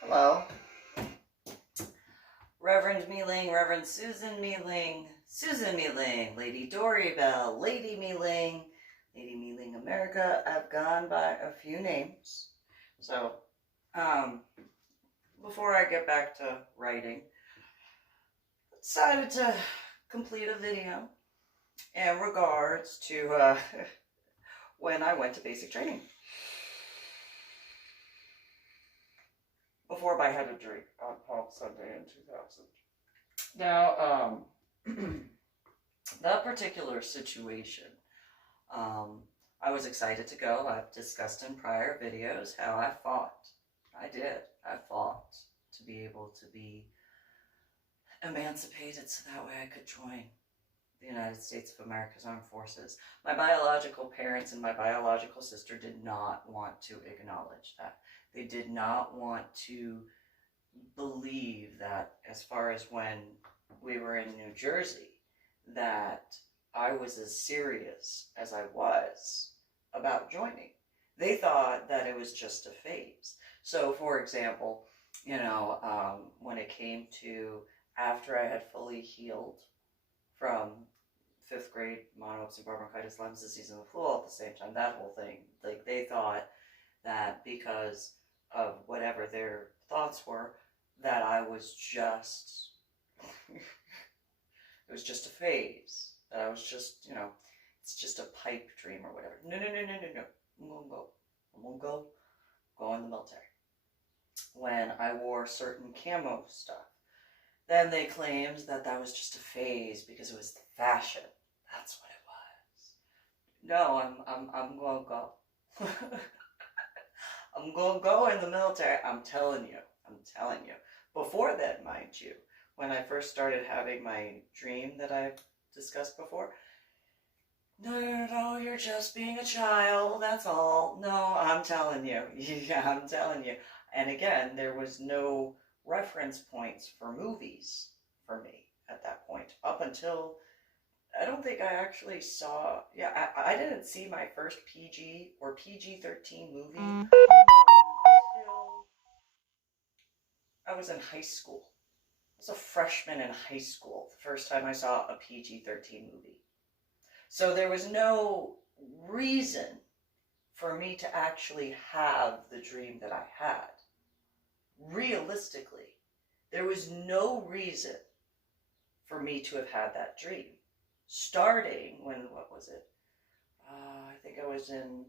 Hello. Reverend MeeLing, Reverend Susan MeeLing, Susan MeeLing, Lady Dori, Belle, Lady MeeLing, Lady MeeLing America. I've gone by a few names. So, before I get back to writing, I decided to complete a video in regards to when I went to basic training. Before I had a drink on Palm Sunday in 2000. Now, that particular situation, I was excited to go. I've discussed in prior videos how I fought. I fought to be able to be emancipated so that way I could join the United States of America's Armed Forces. My biological parents and my biological sister did not want to acknowledge that. They did not want to believe that, as far as when we were in New Jersey, that I was as serious as I was about joining. They thought that it was just a phase. So, for example, when it came to after I had fully healed from 5th grade monocytic bronchitis, Lyme's disease, and the flu all at the same time, that whole thing, like they thought that because of whatever their thoughts were, that I was just, it was just a phase, that I was just, it's just a pipe dream or whatever. No. I'm gonna go in the military. When I wore certain camo stuff, then they claimed that that was just a phase because it was the fashion. That's what it was. No, I'm gonna go. I'm gonna go in the military. I'm telling you. Before then, mind you, when I first started having my dream that I've discussed before, no, you're just being a child, that's all. No, I'm telling you. Yeah, I'm telling you. And again, there was no reference points for movies for me at that point. Up until, I don't think I actually saw, I didn't see my first PG or PG-13 movie until I was in high school. I was a freshman in high school, the first time I saw a PG-13 movie. So there was no reason for me to actually have the dream that I had. Realistically, there was no reason for me to have had that dream. Starting when, what was it? I think I was in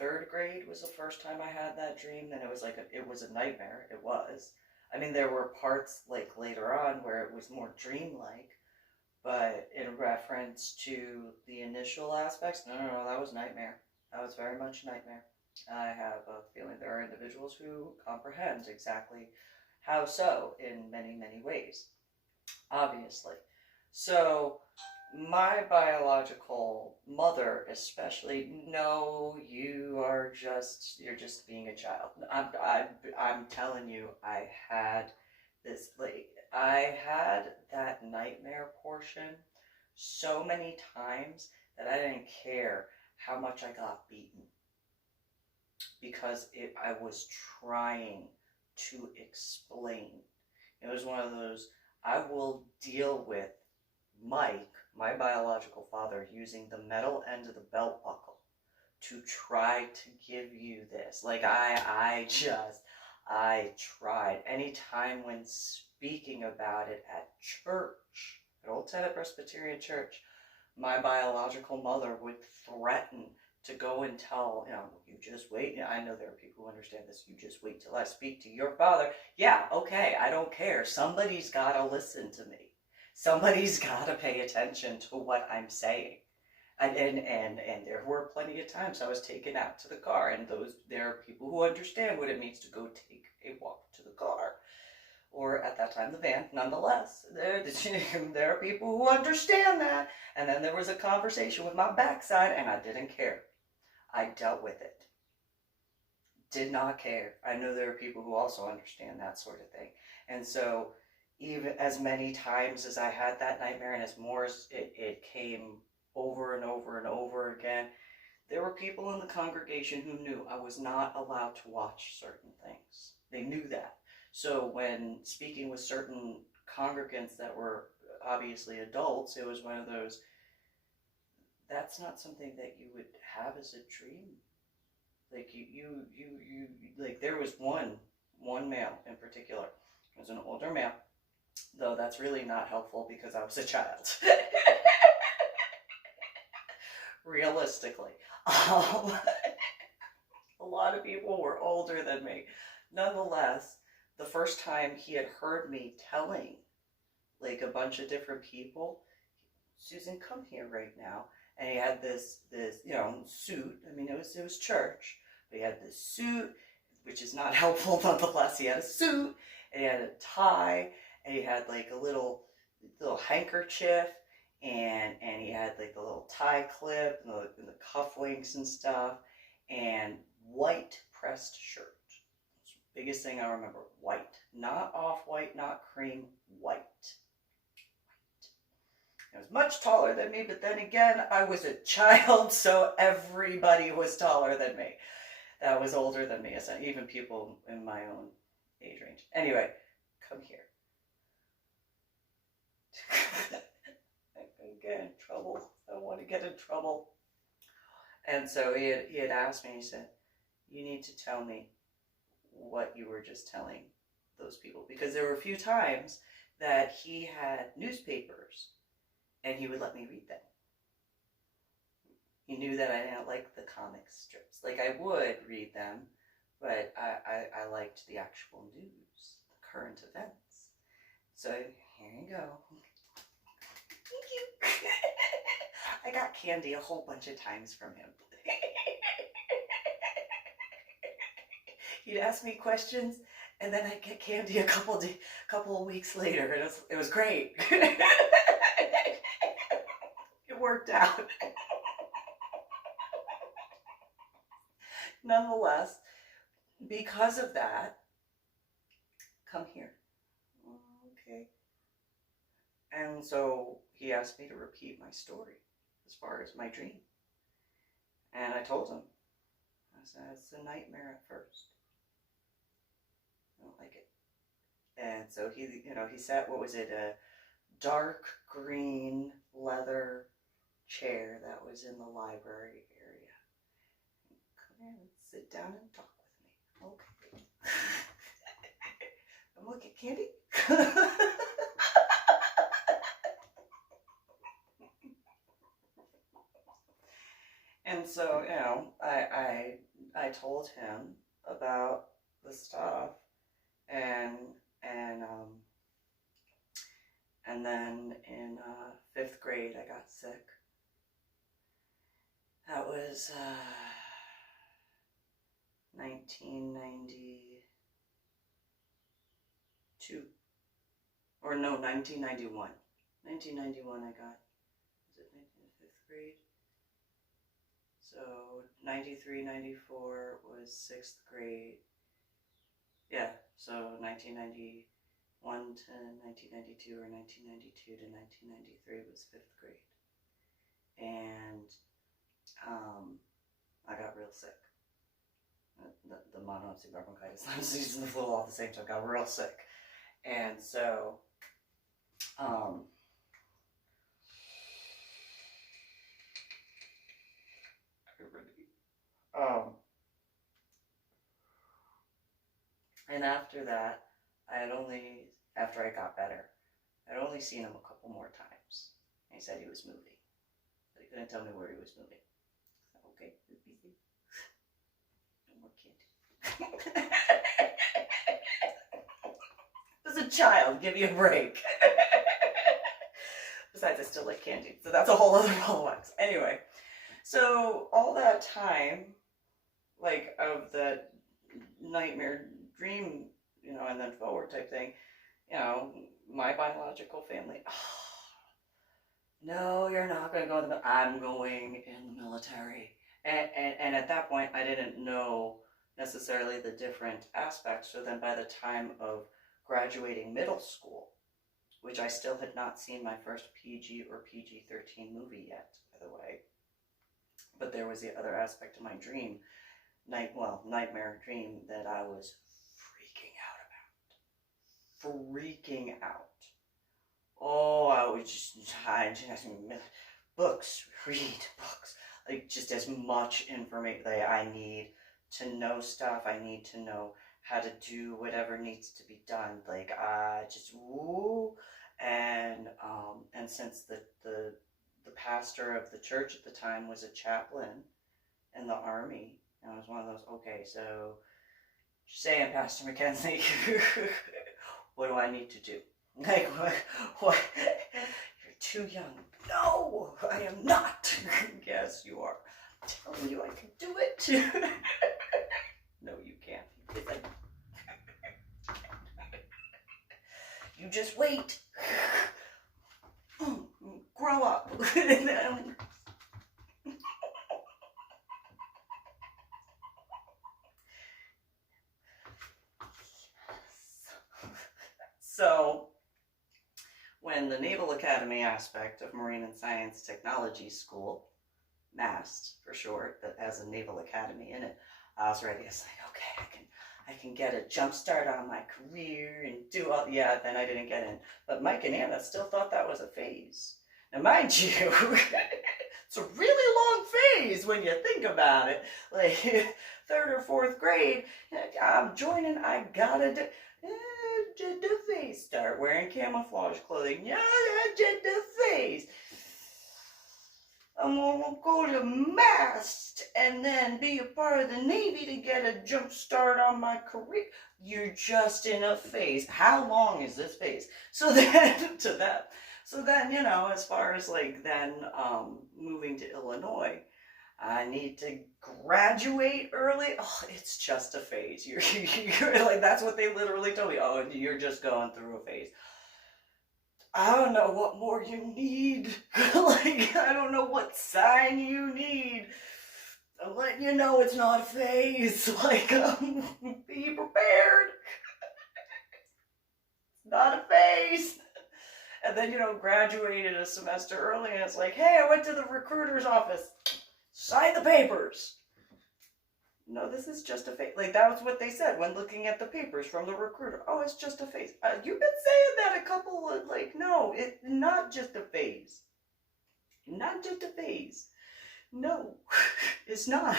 3rd grade was the first time I had that dream. Then it was it was a nightmare. It was. I mean, there were parts like later on where it was more dreamlike, but in reference to the initial aspects, no, that was nightmare. That was very much nightmare. I have a feeling there are individuals who comprehend exactly how so in many, many ways, obviously. So my biological mother especially, no, you're just being a child. I'm telling you, I had that nightmare portion so many times that I didn't care how much I got beaten, because I was trying to explain. It was one of those, I will deal with Mike, my biological father, using the metal end of the belt buckle to try to give you this. Like I tried. Anytime when speaking about it at church, at Old Tenet Presbyterian Church, my biological mother would threaten to go and tell, you just wait. I know there are people who understand this. You just wait till I speak to your father. Yeah, okay, I don't care. Somebody's got to listen to me. Somebody's got to pay attention to what I'm saying. And there were plenty of times I was taken out to the car, and there are people who understand what it means to go take a walk to the car. Or at that time, the van, nonetheless. There are people who understand that. And then there was a conversation with my backside, and I didn't care. I dealt with it. Did not care. I know there are people who also understand that sort of thing. And so, even as many times as I had that nightmare, and as more as it came over and over and over again, There were people in the congregation who knew I was not allowed to watch certain things. They knew that. So when speaking with certain congregants that were obviously adults, it was one of those, that's not something that you would have as a dream. Like like there was one male in particular. It was an older male, though that's really not helpful because I was a child. Realistically. A lot of people were older than me. Nonetheless, the first time he had heard me telling like a bunch of different people, Susan, come here right now. And he had this suit. I mean, it was church, but he had this suit, which is not helpful nonetheless. He had a suit, and he had a tie, and he had like a little handkerchief, and he had like the little tie clip and the cufflinks and stuff, and white pressed shirt. Biggest thing I remember, white. Not off-white, not cream, white. He was much taller than me, but then again, I was a child, so everybody was taller than me. That was older than me, even people in my own age range. Anyway, come here. I'm getting in trouble. I don't want to get in trouble. And so he had asked me, he said, you need to tell me what you were just telling those people. Because there were a few times that he had newspapers and he would let me read them. He knew that I didn't like the comic strips. Like, I would read them, but I liked the actual news, the current events. So here you go. Thank you. I got candy a whole bunch of times from him. He'd ask me questions, and then I'd get candy a couple of weeks later, and it was great. It worked out. Nonetheless, because of that, come here. Okay. And so he asked me to repeat my story as far as my dream. And I told him, I said, it's a nightmare at first. I don't like it. And so he sat, what was it, a dark green leather chair that was in the library area. Come here, let's sit down and talk with me. Okay. I'm gonna get candy. And so, I told him about the stuff, and then in 5th grade I got sick. That was 1992, or no, 1991. 1991 I got, was it 5th grade? So 93, 94 was 6th grade. Yeah, so 1991 to 1992, or 1992 to 1993 was 5th grade. And I got real sick. The monocytic bronchitis, the disease, and the flu all at the same time. Got real sick. And so and after that, after I got better, I'd only seen him a couple more times. And he said he was moving, but he couldn't tell me where he was moving. So, okay, no more candy. As a child, give you a break. Besides, I still like candy, so that's a whole other box. Anyway, so all that time, like, of that nightmare dream, and then forward type thing, my biological family, no, you're not going to go in the, I'm going in the military. And at that point, I didn't know necessarily the different aspects. So then by the time of graduating middle school, which I still had not seen my first PG or PG-13 movie yet, by the way, But there was the other aspect of my dream, nightmare dream, that I was freaking out. Oh, I was just books, read books, like just as much information. Like, I need to know stuff. I need to know how to do whatever needs to be done. Like, I just woo. And since the pastor of the church at the time was a chaplain in the army, and I was one of those. Okay, so just saying, Pastor Mackenzie, what do I need to do? Like, what? You're too young. No, I am not. Yes, you are. I'm telling you I can do it. No, you can't. You just wait. Grow up. So, when the Naval Academy aspect of Marine and Science Technology School, MAST for short, that has a Naval Academy in it, I was ready. I was like, okay, I can get a jump start on my career and do all. Yeah, then I didn't get in. But Mike and Anna still thought that was a phase. Now, mind you, it's a really long phase when you think about it. Like, 3rd or 4th grade, I'm joining, I gotta do. Did the phase. Start wearing camouflage clothing. Yeah, did the phase. I'm gonna go to MAST and then be a part of the Navy to get a jump start on my career. You're just in a phase. How long is this phase? So then, you know, as far as like then moving to Illinois, I need to graduate early. Oh, it's just a phase. You're like, that's what they literally told me. Oh, you're just going through a phase. I don't know what more you need. Like, I don't know what sign you need. I'm letting you know it's not a phase. Like, be prepared. It's not a phase. And then, you know, graduated a semester early, and it's like, hey, I went to the recruiter's office. Sign the papers. No, this is just a phase. Like, that was what they said when looking at the papers from the recruiter. Oh, it's just a phase. You've been saying that a couple of, like, no, it's not just a phase. Not just a phase. No, it's not.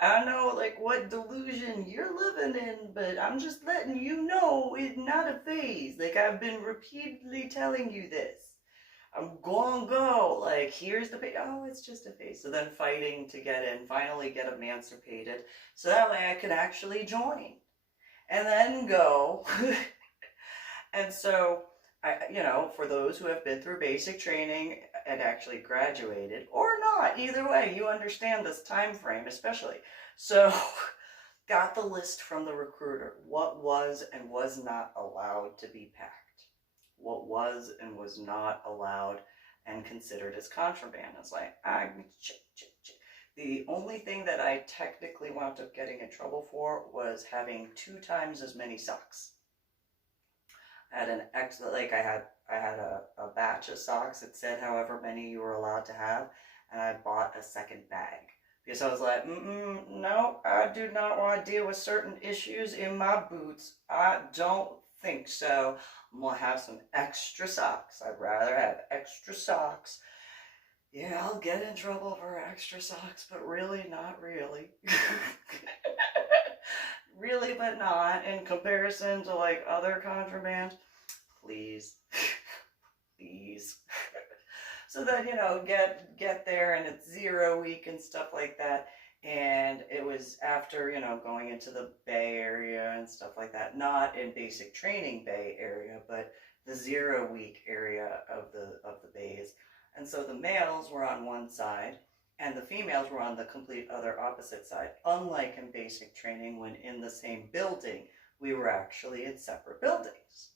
I don't know, like, what delusion you're living in, but I'm just letting you know it's not a phase. Like, I've been repeatedly telling you this. I'm gonna go. Like, here's the phase. Oh, it's just a phase. So then fighting to get in, finally get emancipated, so that way I could actually join. And then go. And so, you know, for those who have been through basic training and actually graduated, or not, either way, you understand this time frame, especially. So, got the list from the recruiter. What was and was not allowed to be packed. What was and was not allowed and considered as contraband. It's like, the only thing that I technically wound up getting in trouble for was having 2 times as many socks. I had I had a batch of socks that said however many you were allowed to have, and I bought a second bag. Because I was like, no, I do not want to deal with certain issues in my boots. I don't think so. I'm going to have some extra socks. I'd rather have extra socks. Yeah, I'll get in trouble for extra socks, but really, not really. Really, but not. In comparison to, like, other contraband, please. Please. So then, you know, get there, and it's 0 week and stuff like that. And it was after, you know, going into the Bay Area and stuff like that. Not in basic training Bay Area, but the 0 week area of the bays. And so the males were on one side, and the females were on the complete other opposite side. Unlike in basic training, when in the same building, we were actually in separate buildings.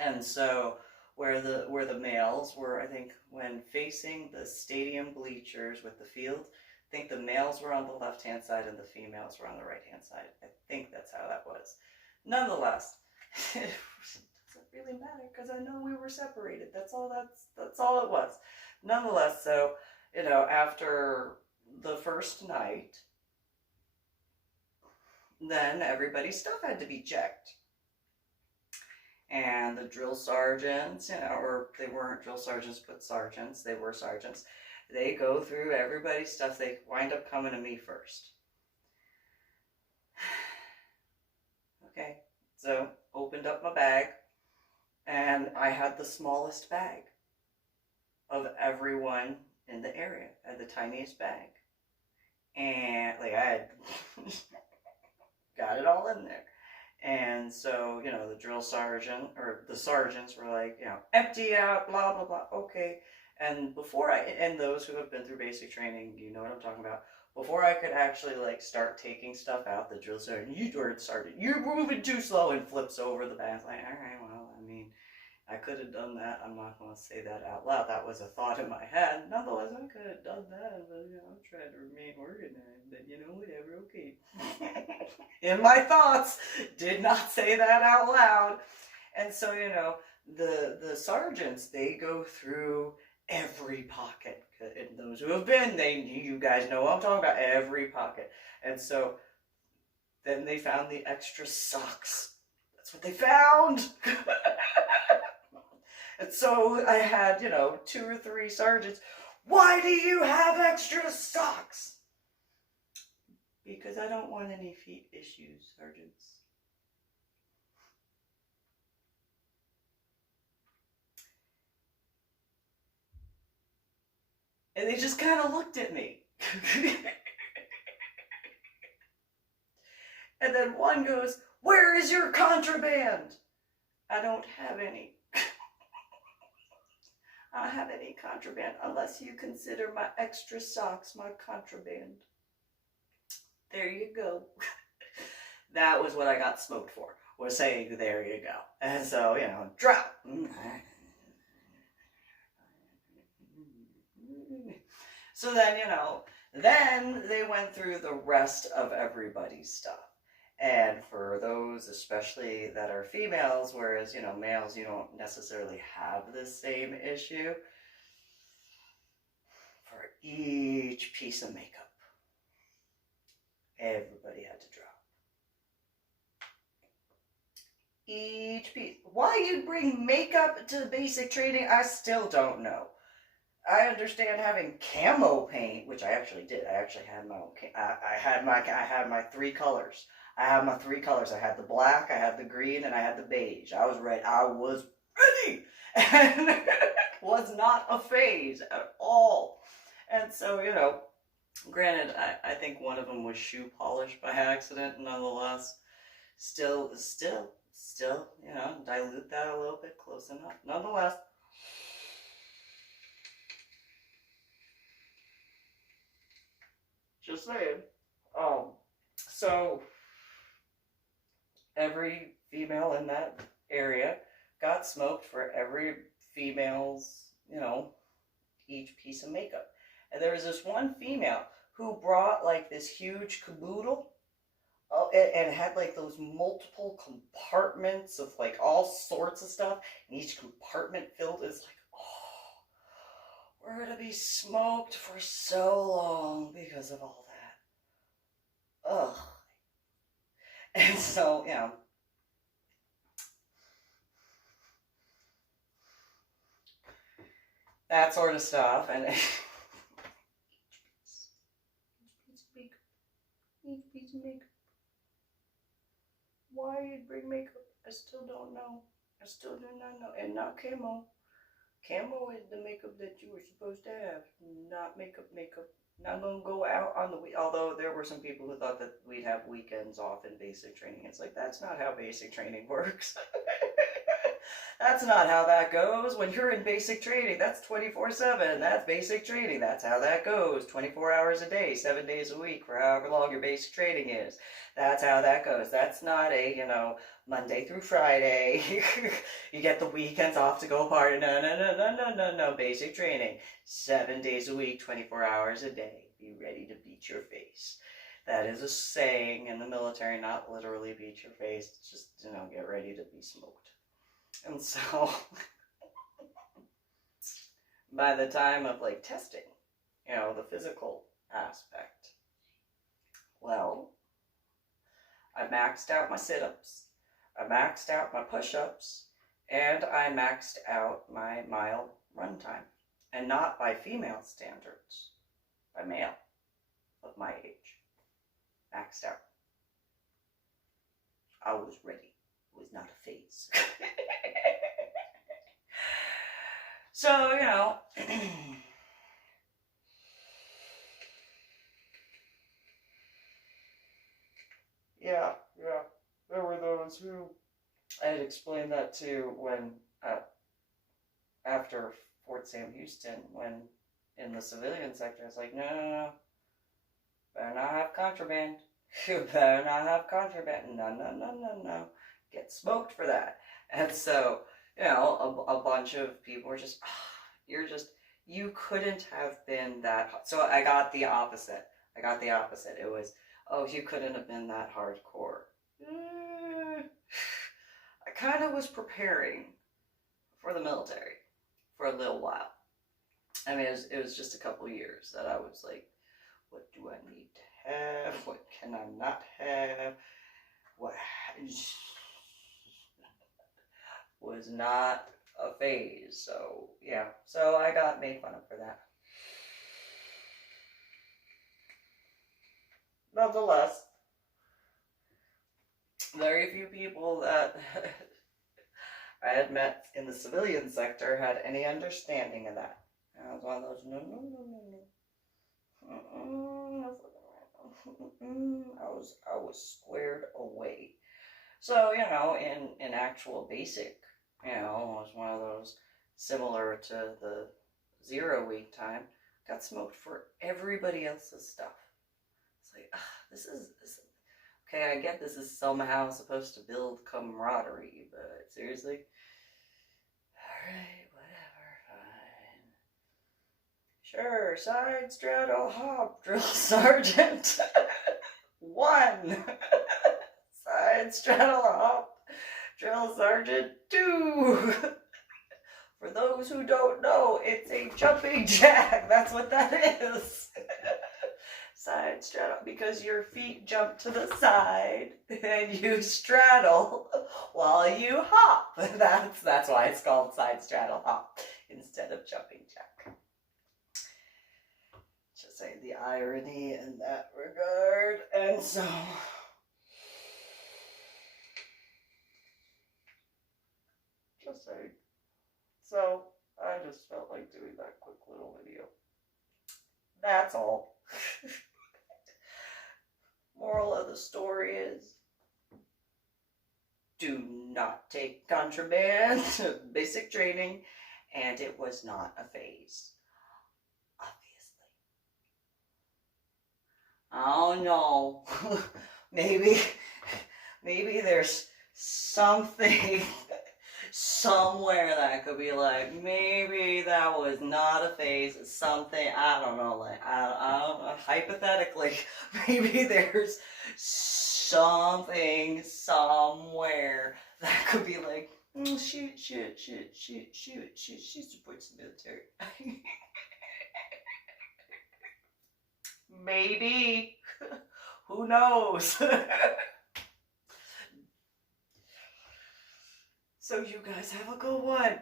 And so where the males were, I think, when facing the stadium bleachers with the field, I think the males were on the left-hand side and the females were on the right-hand side. I think that's how that was. Nonetheless, it doesn't really matter because I know we were separated. That's all it was. Nonetheless, so you know, after the first night, then everybody's stuff had to be checked. And the drill sergeants, you know, or they weren't drill sergeants, but sergeants, they were sergeants. They go through everybody's stuff. They wind up coming to me first. Okay, so opened up my bag, and I had the smallest bag of everyone in the area. I had the tiniest bag. And like I had got it all in there. And so, you know, the drill sergeant or the sergeants were like, you know, empty out, blah, blah, blah. Okay. And and those who have been through basic training, you know what I'm talking about. Before I could actually like start taking stuff out, the drill sergeant, you're moving too slow, and flips over the bag. Like, all right, well, I mean, I could have done that. I'm not going to say that out loud. That was a thought in my head. Nonetheless, I could have done that, but you know, I'm trying to remain organized. But you know, whatever, okay. In my thoughts, did not say that out loud. And so, you know, the sergeants, they go through every pocket. And those who have been, you guys know what I'm talking about, every pocket. And so then they found the extra socks. That's what they found. And so I had, you know, 2 or 3 sergeants. Why do you have extra socks? Because I don't want any feet issues, sergeants. And they just kind of looked at me. And then one goes, where is your contraband? I don't have any. I don't have any contraband unless you consider my extra socks my contraband. There you go. That was what I got smoked for, was saying, there you go. And so, you know, drop. So then, you know, then they went through the rest of everybody's stuff. And for those, especially that are females, whereas, you know, males, you don't necessarily have the same issue. For each piece of makeup, everybody had to drop. Each piece. Why you'd bring makeup to basic training, I still don't know. I understand having camo paint, which I actually did. I actually had my own. I had my 3 colors. I had my 3 colors. I had the black, I had the green, and I had the beige. I was ready. And it was not a phase at all. And so, you know, granted, I think one of them was shoe polish by accident, nonetheless. Still, you know, dilute that a little bit, close enough. Nonetheless. Just saying. So every female in that area got smoked for every female's, you know, each piece of makeup. And there was this one female who brought like this huge caboodle, and had like those multiple compartments of like all sorts of stuff, and each compartment filled is like, we're gonna be smoked for so long because of all that. Ugh. And so, you know, that sort of stuff. And each piece of makeup. Why you'd bring makeup, I still don't know. I still do not know. And not camo. Camo is the makeup that you were supposed to have, not makeup. Not gonna go out on the week. Although there were some people who thought that we'd have weekends off in basic training. It's like, that's not how basic training works. That's not how that goes. When you're in basic training, that's 24/7. That's basic training. That's how that goes. 24 hours a day, 7 days a week, for however long your basic training is. That's how that goes. That's not a, you know, Monday through Friday. You get the weekends off to go party. No. Basic training. 7 days a week, 24 hours a day. Be ready to beat your face. That is a saying in the military, not literally beat your face. It's just, you know, get ready to be smoked. And so, by the time of like testing, the physical aspect. Well, I maxed out my sit-ups, I maxed out my push-ups, and I maxed out my mile run time. And not by female standards, by male of my age. Maxed out. I was ready. It was not a phase. So, yeah. There were those who I had explained that to when, after Fort Sam Houston, when in the civilian sector, it's like, no. Better not have contraband. You better not have contraband. No. Get smoked for that. And so, a bunch of people were just, you couldn't have been that hard. So I got the opposite. It was, you couldn't have been that hardcore. I kind of was preparing for the military for a little while. I mean, it was just a couple years that I was like, what do I need to have? What can I not have? What was not a phase. So, yeah. So I got made fun of for that. Nonetheless, very few people that I had met in the civilian sector had any understanding of that. And I was one of those, no. I was squared away. So, in actual basic, it was one of those similar to the 0 week time, got smoked for everybody else's stuff. It's like, this is okay, I get this is somehow supposed to build camaraderie, but seriously? Alright, whatever, fine. Sure, side straddle hop, drill sergeant. 1. Side straddle hop, drill sergeant. 2. For those who don't know, it's a jumping jack. That's what that is. Side straddle, because your feet jump to the side and you straddle while you hop. That's why it's called side straddle hop instead of jumping jack. Just saying the irony in that regard. And so, just saying. So I just felt like doing that quick little video. That's all. Moral of the story is, do not take contraband, basic training, and it was not a phase. Obviously. Oh no. maybe there's something somewhere that could be like, maybe that was not a phase, something, I don't know, like, I don't know, hypothetically, maybe there's something somewhere that could be like, she supports the military. Maybe. Who knows? So you guys have a good one.